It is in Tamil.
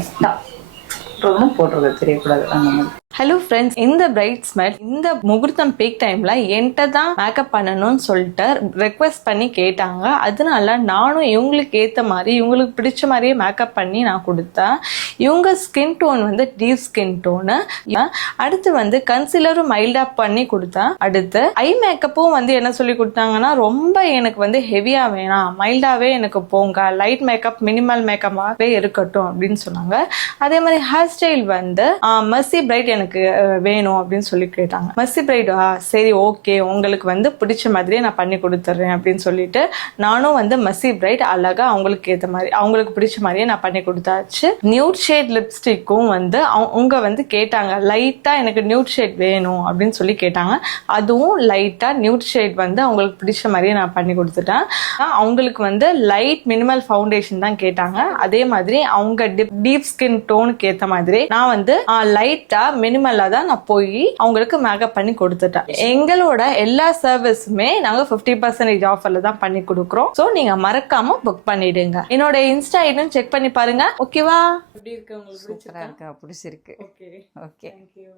லைட்டாக ரொம்ப போட்டுருக்க தெரியக்கூடாது அந்த மாதிரி. ஹலோ ஃப்ரெண்ட்ஸ், இந்த பிரைட் ஸ்மைல் இந்த முகூர்த்தம் பீக் டைம்ல என்கிட்ட தான் மேக்கப் பண்ணணும்னு சொல்லிட்டு ரெக்வெஸ்ட் பண்ணி கேட்டாங்க. அதனால நானும் இவங்களுக்கு ஏற்ற மாதிரி இவங்களுக்கு பிடிச்ச மாதிரியே மேக்கப் பண்ணி நான் கொடுத்தேன். இவங்க ஸ்கின் டோன் வந்து டீப் ஸ்கின் டோனு. அடுத்து வந்து கன்சிலரும் மைல்டா பண்ணி கொடுத்தேன். அடுத்து ஐ மேக்கப்பும் வந்து என்ன சொல்லி கொடுத்தாங்கன்னா, ரொம்ப எனக்கு வந்து ஹெவியா வேணாம், மைல்டாவே எனக்கு போங்க, லைட் மேக்கப் மினிமல் மேக்கப்பாகவே இருக்கட்டும் அப்படின்னு சொன்னாங்க. அதே மாதிரி ஹேர் ஸ்டைல் வந்து மெர்சி பிரைட் எனக்கு வேணும் அப்படின்னு சொல்லி கேட்டாங்க. மெர்சி பிரைடா, சரி ஓகே, உங்களுக்கு வந்து பிடிச்ச மாதிரியே நான் பண்ணி கொடுத்துட்றேன் அப்படின்னு சொல்லிட்டு நானும் வந்து மெர்சி பிரைட் அழகா அவங்களுக்கு ஏற்ற மாதிரி அவங்களுக்கு பிடிச்ச மாதிரியே நான் பண்ணி கொடுத்தாச்சு. நியூட் ஷேட் லிப்ஸ்டிக்கும் வந்து அவங்க வந்து கேட்டாங்க, லைட்டா எனக்கு நியூட் ஷேட் வேணும் அப்படின்னு சொல்லி கேட்டாங்க. அதுவும் லைட்டா நியூட் ஷேட் வந்து அவங்களுக்கு பிடிச்ச மாதிரியே நான் பண்ணி கொடுத்துட்டேன். அவங்களுக்கு வந்து லைட் மினிமல் ஃபவுண்டேஷன் தான் கேட்டாங்க. அதே மாதிரி அவங்க டீப் ஸ்கின் டோனுக்கு ஏற்ற மாதிரி நான் வந்து லைட்டா மினிமலா தான் நான் போய் அவங்களுக்கு மேக்கப் பண்ணி கொடுத்துட்டேன். எங்களோட எல்லா சர்வீஸுமே நாங்க 50% ஆஃபர்ல தான் பண்ணி கொடுக்குறோம். சோ நீங்க மறக்காம புக் பண்ணிடுங்க. என்னோட இன்ஸ்டா ஐடியும் செக் பண்ணி பாருங்க. ஓகேவா? எப்படி இருக்கு உங்களுக்கு? சூப்பரா இருக்கா? பிடிச்சிருக்கு. Okay okay. Thank you.